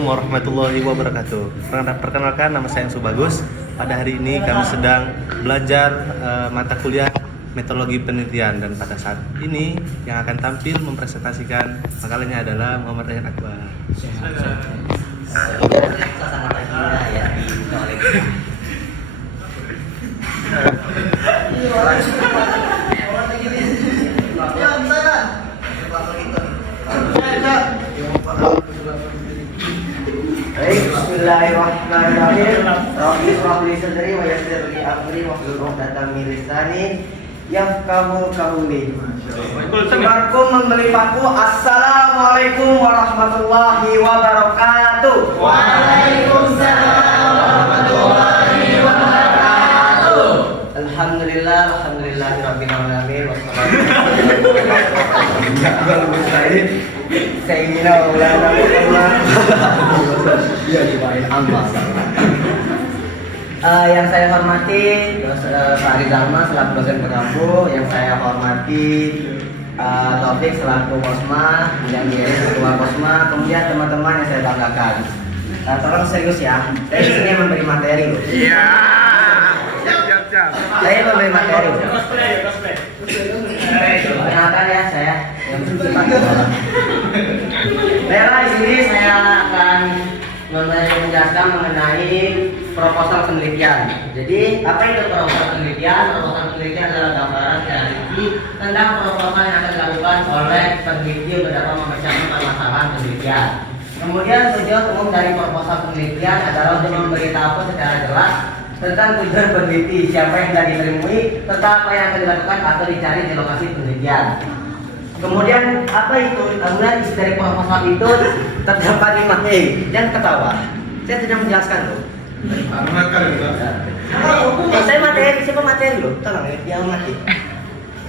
Assalamualaikum warahmatullahi wabarakatuh. Perkenalkan, nama saya Ensu Bagus. Pada hari ini kami sedang belajar mata kuliah metodologi penelitian, dan pada saat ini yang akan tampil mempresentasikan makalahnya adalah Muhammad Rayyan Akbar. Bismillahirrahmanirrahim. Rabbi shrah li sadri wa yassir li amri wahlul 'uqdatam min lisani yafqahu qawli. Sebarku membeli paku. Assalamualaikum warahmatullahi wabarakatuh. Waalaikumsalam warahmatullahi wabarakatuh. Alhamdulillahirabbil alamin wassalatu wassalamu Sayyidina Maulana Muhammad. Yang saya hormati Pak Rizalma selaku dosen pengampu, yang saya hormati Taufik selaku Kosma, dan Giri ketua Kosma, kemudian teman-teman yang saya banggakan. Tolong serius ya, saya di sini memberi materi loh. Iya. Siap. Saya memberi materi. Perkenalkan ya, saya yang Baiklah, di sini saya akan menjelaskan mengenai proposal penelitian. Jadi, apa itu proposal penelitian? Proposal penelitian adalah gambaran teori tentang proposal yang akan dilakukan oleh peneliti untuk dapat memecahkan permasalahan penelitian. Kemudian tujuan umum dari proposal penelitian adalah untuk memberitahu secara jelas tentang tujuan peneliti, siapa yang sudah diterima, serta apa yang akan dilakukan atau dicari di lokasi penelitian. Kemudian apa itu? Kemudian isi dari proposal itu terdapat 5E. Jangan ketawa. Saya tidak menjelaskan loh. Saya materi, siapa materi loh? Tolong ya, dia mati.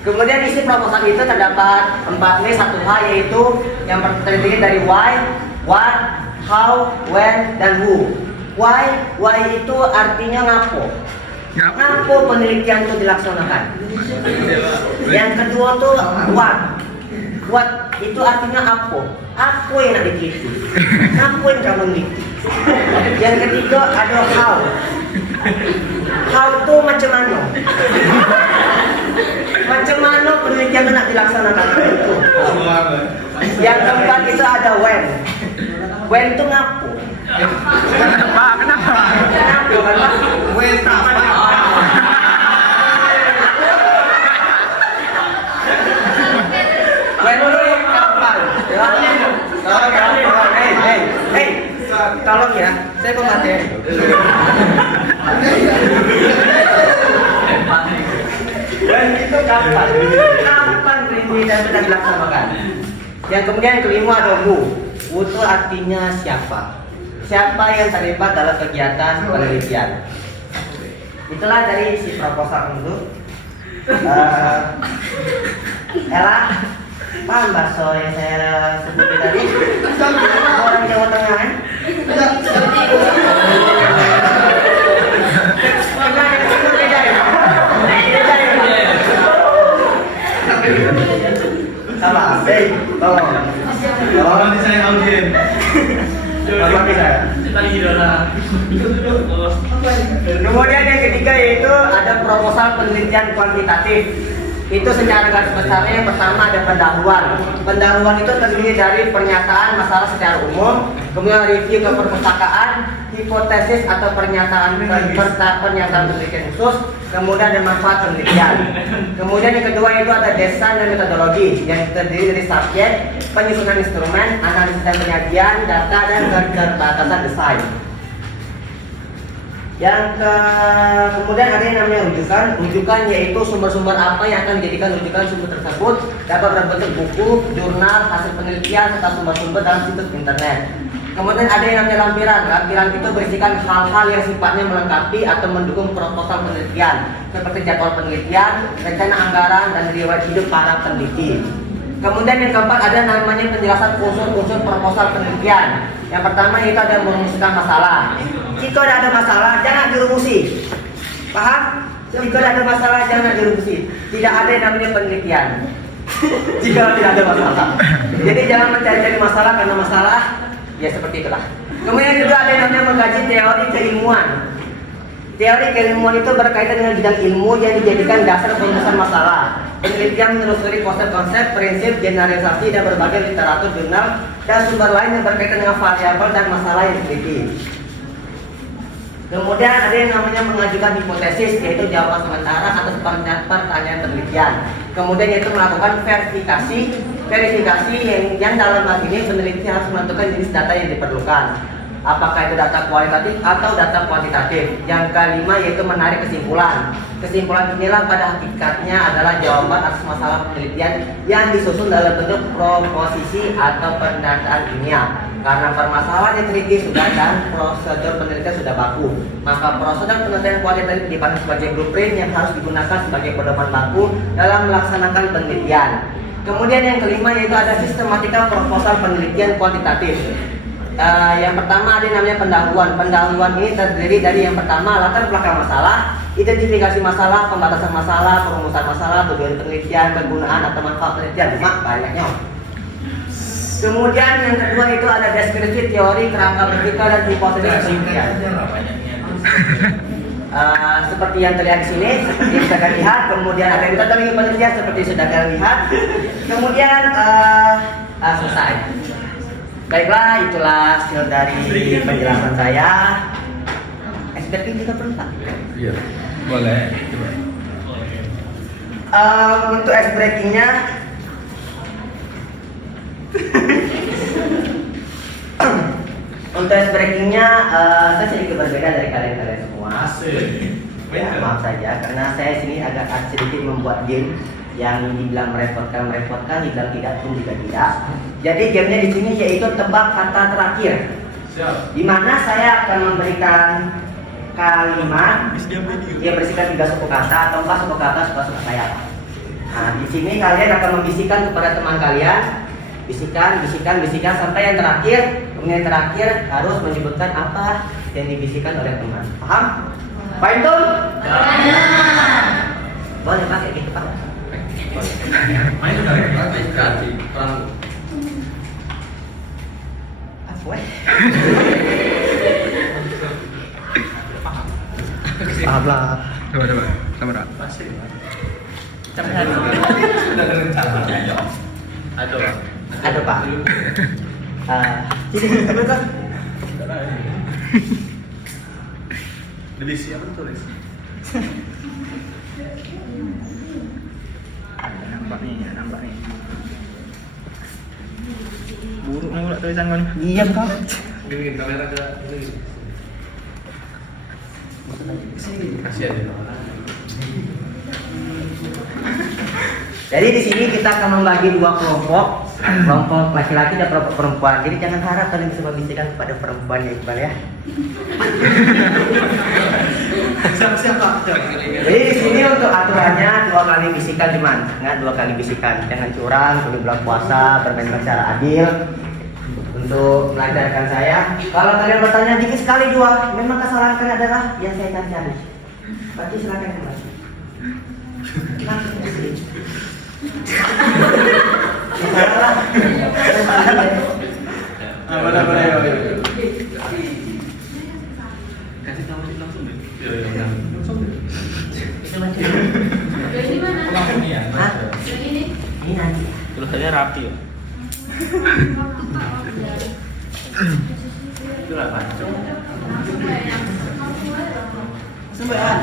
Kemudian isi proposal itu terdapat 4E, 1H, yaitu yang terdiri dari why, what, how, when, dan who. Why itu artinya ngapo. Ngapo penelitian itu dilaksanakan. Yang kedua tuh what itu artinya apa yang nak diteliti, apa yang kamu teliti. Yang ketiga ada how itu macam mana penelitian itu nak dilaksanakan itu. Yang keempat itu ada when itu ngapo. Kenapa? When kapan? Tolong ya, saya mau materi. When itu kapan? Kapan penelitian sudah dilaksanakan? Yang kemudian yang kelima ada who. Who itu artinya siapa? Siapa yang terlibat dalam kegiatan penelitian? Itulah dari isi proposal itu. Ella, paham bakso yang saya sebutin tadi? Orang Jawa Tengah kan? Sama, tolong nanti saya audien. Kemudian yang ketiga yaitu ada proposal penelitian kuantitatif. Itu secara garis besarnya yang pertama ada pendahuluan. Pendahuluan itu terdiri dari pernyataan masalah secara umum, kemudian review ke perpustakaan, hipotesis atau pernyataan penelitian khusus, kemudian ada manfaat penelitian. Kemudian yang kedua itu ada desain dan metodologi yang terdiri dari subjek, penyusunan instrumen, analisis dan penyajian, data dan keterbatasan desain. Kemudian ada yang namanya rujukan yaitu sumber-sumber apa yang akan dijadikan rujukan sumber tersebut dapat berbentuk buku, jurnal, hasil penelitian, serta sumber-sumber dalam situs internet. Kemudian ada yang namanya lampiran itu berisikan hal-hal yang sifatnya melengkapi atau mendukung proposal penelitian seperti jadwal penelitian, rencana anggaran, dan riwayat hidup para peneliti. Kemudian yang keempat ada namanya penjelasan unsur-unsur proposal penelitian. Yang pertama itu ada merumuskan masalah. Jika ada masalah jangan dirumusi. Paham? Jika ada masalah jangan dirumusi. Tidak ada yang namanya penelitian jika tidak ada masalah. Jadi jangan mencari-cari masalah karena masalah ya seperti itulah. Kemudian juga ada yang namanya mengkaji teori keilmuan. Teori keilmuan itu berkaitan dengan bidang ilmu yang dijadikan dasar penyelesaian masalah. Penelitian menelusuri konsep-konsep, prinsip, generalisasi, dan berbagai literatur, jurnal, dan sumber lain yang berkaitan dengan variabel dan masalah yang diteliti. Kemudian ada yang namanya mengajukan hipotesis, yaitu jawaban sementara atas pertanyaan penelitian. Kemudian yaitu melakukan verifikasi yang dalam hal ini peneliti harus menentukan jenis data yang diperlukan. Apakah itu data kualitatif atau data kuantitatif. Yang kelima yaitu menarik kesimpulan. Kesimpulan inilah pada hakikatnya adalah jawaban atas masalah penelitian yang disusun dalam bentuk proposisi atau pendataan ilmiah. Karena permasalahan yang teliti sudah dan prosedur penelitian sudah baku, maka prosedur penelitian kualitatif dipandang sebagai blueprint yang harus digunakan sebagai pedoman baku dalam melaksanakan penelitian. Kemudian yang kelima yaitu ada sistematika proposal penelitian kuantitatif. Yang pertama ada yang namanya pendahuluan. Pendahuluan ini terdiri dari yang pertama latar belakang masalah, identifikasi masalah, pembatasan masalah, perumusan masalah, tujuan penelitian, kegunaan atau manfaat penelitian. Banyaknya. Kemudian yang kedua itu ada deskripsi teori, kerangka berpikir dan hipotesis penelitian. Seperti yang terlihat di sini, seperti yang sudah lihat. Kemudian ada metodologi penelitian seperti yang sudah kalian lihat. Kemudian selesai. Baiklah, itulah hasil dari penjelasan saya. Experting kita perlu tak? Iya, boleh. Untuk ice breakingnya, untuk ice breakingnya saya sedikit berbeda dari kalian semua. Ya, maaf saja karena saya sini agak sedikit membuat game yang dibilang merepotkan, dibilang tidak pun juga tidak. Jadi gamenya di sini yaitu tebak kata terakhir. Di mana saya akan memberikan kalimat yang berisikan 3 suku kata atau 4 suku kata suka saya. Nah, di sini kalian akan membisikkan kepada teman kalian, bisikan sampai yang terakhir. Kemudian yang terakhir harus menyebutkan apa yang dibisikkan oleh teman. Paham? Paham tuh? Boleh pakai gitu Pak. Main itu dari kreasi orang. Apa? Paham lah. Coba. Sama. Sudah ada rencana. Ada Pak. Ini betul. Divisi apa tulis? Nampak nih. Buruk nih tulisan kan. Iya Pak. Gini kamera ke ini. Kasihan ya. Jadi di sini kita akan membagi 2 kelompok laki-laki dan kelompok perempuan. Jadi jangan harap kalian bisa membisikkan kepada perempuan ya Iqbal ya. Siapa? Jadi di sini untuk aturannya 2 kali bisikan cuman, nggak 2 kali bisikan. Jangan curang, perlu bulan puasa, bermain secara adil. Untuk mengajarkan saya, kalau kalian bertanya dikit sekali 2, memang kesalahan kalian adalah yang saya cari. Berarti silakan kembali. Langsung ke sini. Salah. Mana. Kasih tahu langsung deh. Iya. Langsung deh. Itu macam. Ini mana? Langsung ya. Hah? Ini. Ini nanti. Tulisannya rapi ya. Itulah Pak. Sembahan.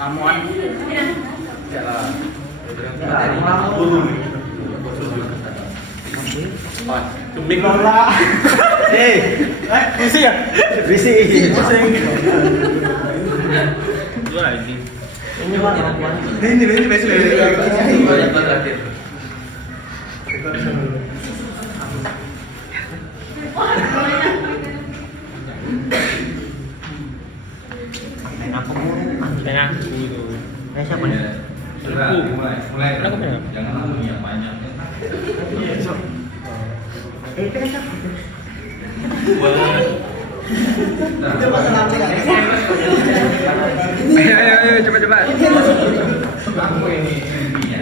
Lamuan. Jalan. Buru. Cumik bola. Visi ya? Visi. Dua lagi. Ini mana? Ini besok. Terakhir. Main apa? Main aku itu. Main siapa nih? Sudah, mulai. Jangan langsung yang banyak. Main siapa? Ayo, coba. Aku ini ya.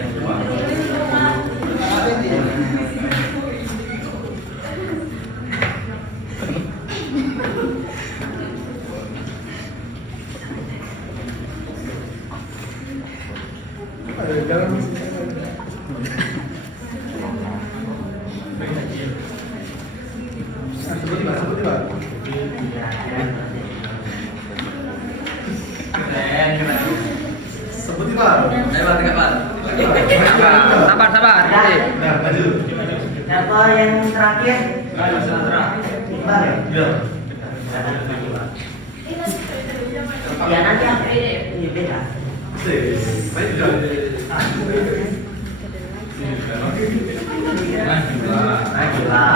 Sabar, sabar. Siapa yang terakhir? Iqbal ya? Iya. Ya nanti ini beda. Najilah.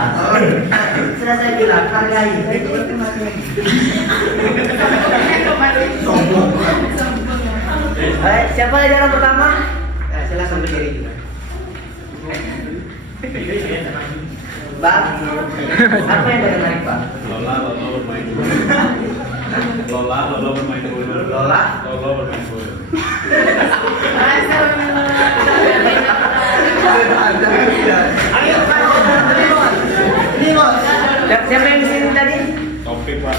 Sudah saya bilang hargai. Siapa yang pertama? Silakan berdiri juga. Bang, apa yang menarik Pak? Lola bermain dulu. Lola bermain dulu. Lola? Lola bermain dulu. Ayo Pak, siapa yang di sini tadi? Topik Pak.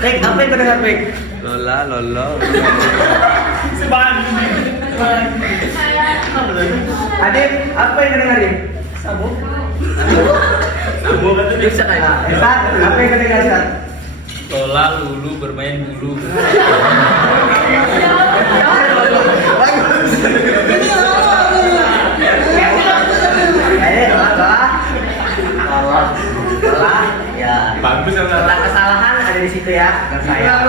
Pek, apa yang mendengar Pek? Lola. Adit, apa yang mendengar Adit? Sabu. Sabu kan tuh Bisa kan? Esat, apa yang mendengar Esat? Lola Lulu bermain dulu. Lola, ya. bagus ya Kak. Letak kesalahan ada di situ ya, bukan saya.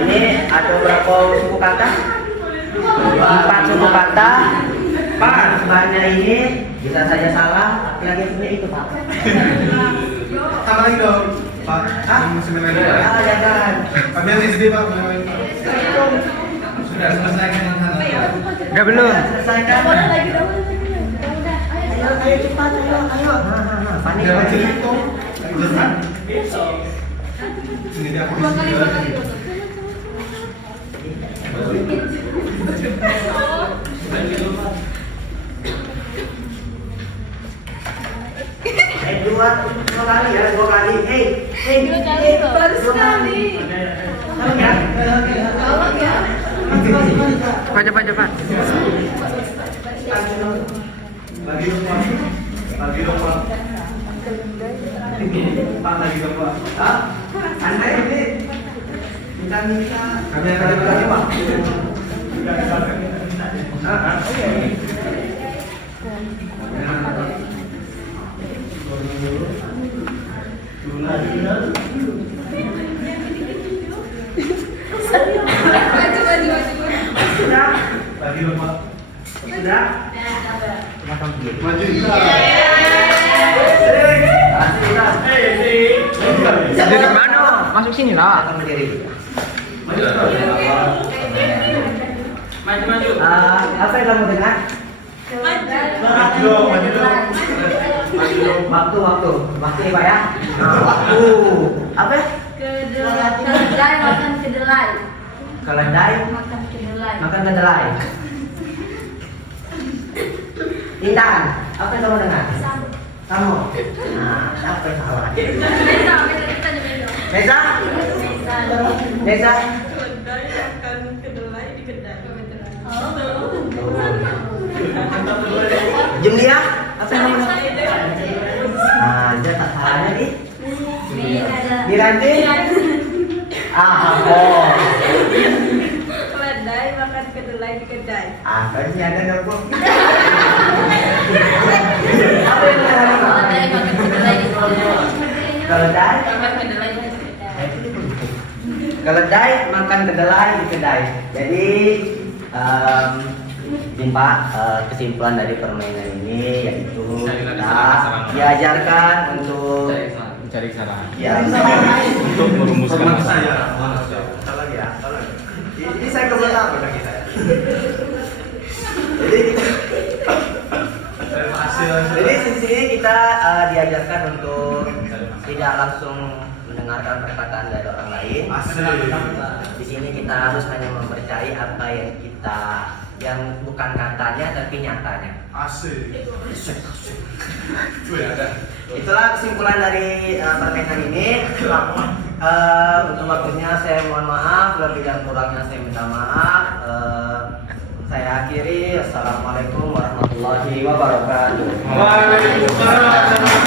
Ini ada berapa suku kata? 4 suku kata. Pak, sebenarnya ini bisa saja salah, tapi lagi punya itu Pak. Sama lagi dong, Pak. Hah? Ah, jangan. Kami yang SD, Pak. Sudah selesaikan yang Enggak belum. Selesaikan. Lagi dong. Udah, ayo. Ayo cepat, ayo. Panik. Jangan cerita. Jangan. Ini dia aku. Dua kali dong. Dua kali ya, 2 kali. Hey. Dua kali baru sekali. Tolong ya. Tolong ya. Cepat. Lagi dong, Pak. Lagi dong, Pak. Pak, lagi dong, Pak. Hah? Anda ini minta. Kami akan lagi, Pak. Maju. Sudah. Lagi dong, Pak. Sudah. Maju kita. Sudah. Jadi di mana? Masuk sini lah. Akan berdiri. Maju. Maju. Apa yang kamu dengar? Maju dong. Waktu ini Pak ya. Waktu. Apa? Kedelai makan kedelai. Keledai Makan kedelai. makan kedelai. Intan, apa yang kamu dengar? Kamu. Nah, apa yang salah? Mesa, kita nyemil. Neza? Neza? Jumlia? Apa yang kamu dengar? Nah, dia tak salahnya nih. Miranti? Oh. Keledai makan kedelai di kedai. Apa sih ada dong? Apa yang kamu Keledai dengar? makan kedelai di kedai. Keledai? Makan kedelai di kedai. Keledai makan kedelai di kedai. Jadi Jumpa kesimpulan dari permainan ini yaitu kita diajarkan untuk Mencari kesalahan. ya Untuk merumuskan Teman masalah. saya. tolong ya, tolong. Ini saya kebetulan lagi saya. Jadi di sini kita diajarkan untuk tidak langsung mendengarkan perkataan dari orang lain. Di sini kita harus hanya mempercayai apa yang kita yang bukan katanya tapi nyatanya. Asik. Itu ya ada. Itulah kesimpulan dari pertemuan ini. Untuk waktunya saya mohon maaf, lebih dan kurangnya saya minta maaf. Saya akhiri. Assalamualaikum warahmatullahi wabarakatuh. Waalaikumsalam.